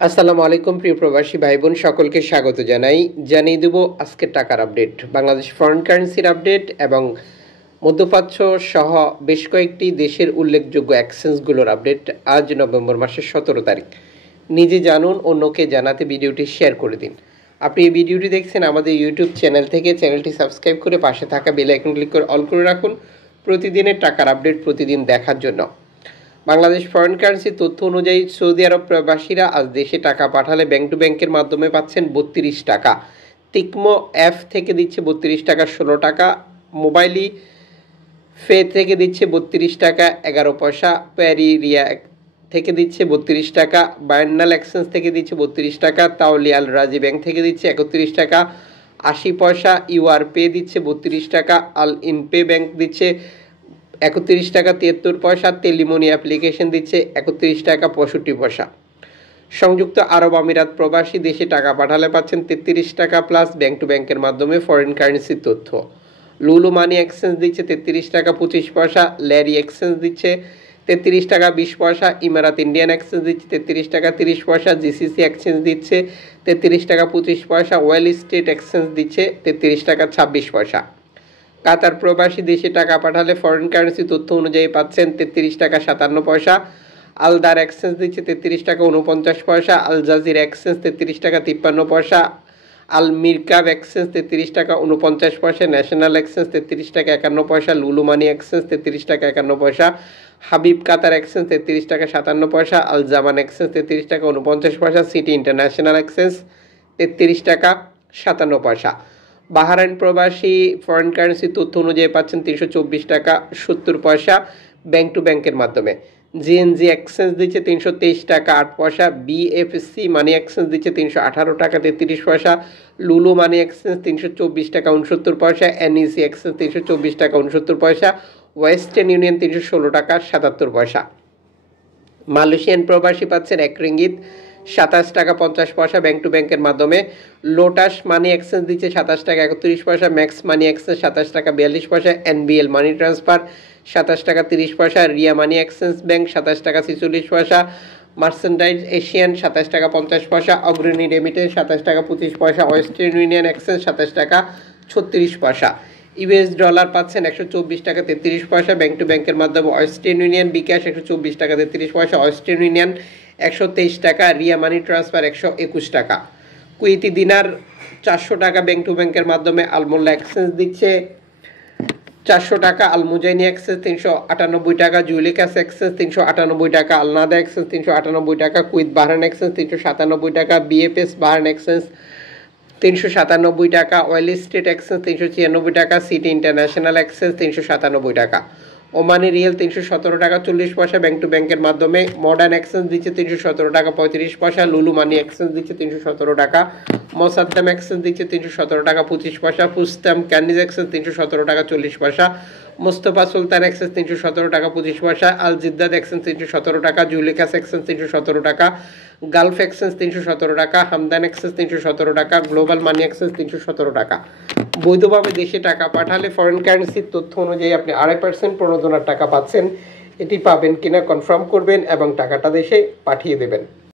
আসসালামু আলাইকুম প্রিয় প্রবাসী ভাই বোন সকলকে স্বাগত জানাই। জানিয়ে দেব আজকের টাকার আপডেট, বাংলাদেশ ফরেন কারেন্সির আপডেট এবং মধ্যপ্রাচ্য সহ বেশ কয়েকটি দেশের উল্লেখযোগ্য এক্সচেঞ্জগুলোর আপডেট। আজ নভেম্বর মাসের 17 তারিখ। নিজে জানুন, অন্যকে জানাতে ভিডিওটি শেয়ার করে দিন। আপনি এই ভিডিওটি দেখছেন আমাদের ইউটিউব চ্যানেল থেকে। চ্যানেলটি সাবস্ক্রাইব করে পাশে থাকা বেল আইকন ক্লিক করে অল করে রাখুন প্রতিদিনের টাকার আপডেট প্রতিদিন দেখার জন্য। বাংলাদেশ ফরেন কারেন্সি তথ্য অনুযায়ী সৌদি আরব প্রবাসীরা আজ দেশে টাকা পাঠালে ব্যাংক টু ব্যাংকের মাধ্যমে পাচ্ছেন 32 টাকা। তিকমো অ্যাপ থেকে দিচ্ছে 32 টাকা 16 টাকা। মোবাইলি ফে থেকে দিচ্ছে 32 টাকা 11 পয়সা। প্যারি রিয়া থেকে দিচ্ছে 32 টাকা। বায়ান্নাল এক্সচেঞ্জ থেকে দিচ্ছে 32 টাকা। তাওলিয়াল রাজি ব্যাংক থেকে দিচ্ছে 31 টাকা 80 পয়সা। ইউআর পে দিচ্ছে 32 টাকা। আল ইনপে ব্যাংক দিচ্ছে 31 টাকা 73 পয়সা। তেলিমনি অ্যাপ্লিকেশন দিচ্ছে 31 টাকা 65 পয়সা। সংযুক্ত আরব আমিরাত প্রবাসী দেশে টাকা পাঠালে পাচ্ছেন 33 টাকা প্লাস ব্যাংক টু ব্যাংকের মাধ্যমে ফরেন কারেন্সির তথ্য। লুলু মানি এক্সচেঞ্জ দিচ্ছে 33 টাকা 25 পয়সা। ল্যারি এক্সচেঞ্জ দিচ্ছে 33 টাকা 20 পয়সা। ইমারাত ইন্ডিয়ান এক্সচেঞ্জ দিচ্ছে 33 টাকা 30 পয়সা। জিসিসি এক্সচেঞ্জ দিচ্ছে 33 টাকা 25 পয়সা। ওয়েল স্টেট এক্সচেঞ্জ দিচ্ছে 33 টাকা 26 পয়সা। কাতার প্রবাসী দেশে টাকা পাঠালে ফরেন কারেন্সি তথ্য অনুযায়ী পাচ্ছেন 33 টাকা 57 পয়সা। আলদার এক্সচেঞ্জ দিচ্ছে 33 টাকা 49 পয়সা। আল জাজির এক্সচেঞ্জ 33 টাকা 53 পয়সা। আল মিরকাব এক্সচেঞ্জ 33 টাকা 49 পয়সা। ন্যাশনাল এক্সচেঞ্জ 33 টাকা 51 পয়সা। লুলু মানি এক্সচেঞ্জ 33 টাকা 51 পয়সা। হাবিব কাতার এক্সচেঞ্জ 33 টাকা 57 পয়সা। আল জামান এক্সচেঞ্জ 33 টাকা 49 পয়সা। সিটি ইন্টারন্যাশনাল এক্সচেঞ্জ 33 টাকা 57 পয়সা। বাহারাইন প্রবাসী ফরেন কারেন্সি তথ্য অনুযায়ী পাচ্ছেন 324 টাকা 70 পয়সা ব্যাংক টু ব্যাংকের মাধ্যমে। জিএনজি এক্সচেঞ্জ দিচ্ছে 323 টাকা 8 পয়সা। বিএফসি মানি এক্সচেঞ্জ দিচ্ছে 318 টাকা 33 পয়সা। লুলু মানি এক্সচেঞ্জ 324 টাকা 69 পয়সা। এনইসি এক্সচেঞ্জ 324 টাকা 69 পয়সা। ওয়েস্টার্ন ইউনিয়ন 316 টাকা 77 পয়সা। মালয়েশিয়ান প্রবাসী পাচ্ছেন 1 রিঙ্গিত 27 টাকা 50 পয়সা ব্যাংক টু ব্যাংকের মাধ্যমে। লোটাস মানি এক্সচেঞ্জ দিচ্ছে 27 টাকা 31 পয়সা। ম্যাক্স মানি এক্সচেঞ্জ 27 টাকা 42 পয়সা। এনবিএল মানি ট্রান্সফার 27 টাকা 30 পয়সা। রিয়া মানি এক্সচেঞ্জ ব্যাংক 27 টাকা 46 পয়সা। মার্সেন্টাইজ এশিয়ান 27 টাকা 50 পয়সা। অগ্রণী রেমিটেন্স 27 টাকা 25 পয়সা। ওয়েস্টার্ন ইউনিয়ন এক্সচেঞ্জ 27 টাকা 36 পয়সা। ইউএস ডলার পাচ্ছেন 124 টাকা 33 পয়সা ব্যাংক টু ব্যাংকের মাধ্যমে। ওয়েস্টার্ন ইউনিয়ন বিকাশ 124 টাকা 33 পয়সা। ওয়েস্টার্ন ইউনিয়ন 123 টাকা। রিয়া মানি ট্রান্সফার 121 টাকা। কুয়েতি দিনার 400 টাকা ব্যাংক টু ব্যাংকের মাধ্যমে। আলমোল্লা এক্সচেঞ্জ দিচ্ছে 400 টাকা। আল মুজাইনি এক্সচেঞ্জ 398 টাকা। জুয়েলিকাস এক্সচেঞ্জ 398 টাকা। আলনাদা এক্সচেঞ্জ 398 টাকা। কুইত বাহরান এক্সচেঞ্জ 397 টাকা। বিএফএস বাহরান এক্সচেঞ্জ 397 টাকা। ওয়েল স্টেট এক্সচেঞ্জ 396 টাকা। সিটি ইন্টারন্যাশনাল এক্সচেঞ্জ 397 টাকা। ওমানি রিয়েল 317 টাকা 40 পয়সা ব্যাংক টু ব্যাংকের মাধ্যমে। মডার্ন এক্সচেঞ্জ দিচ্ছে 317 টাকা 35 পয়সা। লুলু মানি এক্সচেঞ্জ দিচ্ছে 317 টাকা। মোসাদ্দাম এক্সচেঞ্জ দিচ্ছে 317 টাকা 25 পয়সা। ফুস্তাম ক্যান্ডিজ এক্সচেঞ্জ 317 টাকা 40 পয়সা। মোস্তফা সুলতান এক্সচেঞ্জ 317 টাকা 25 পয়সা। আল জিদ্দাদ এক্সচেঞ্জ 317 টাকা। জুলিকাস এক্সচেঞ্জ 317 টাকা। গালফ এক্সচেঞ্জ 317 টাকা। হামদান এক্সচেঞ্জ 317 টাকা। গ্লোবাল মানি এক্সচেঞ্জ 317 টাকা। বৈধভাবে দেশে টাকা পাঠালে ফরেন কারেন্সির তথ্য অনুযায়ী আপনি 2.5% প্রণোদনার টাকা পাচ্ছেন। এটি পাবেন কিনা কনফার্ম করবেন এবং টাকাটা দেশে পাঠিয়ে দেবেন।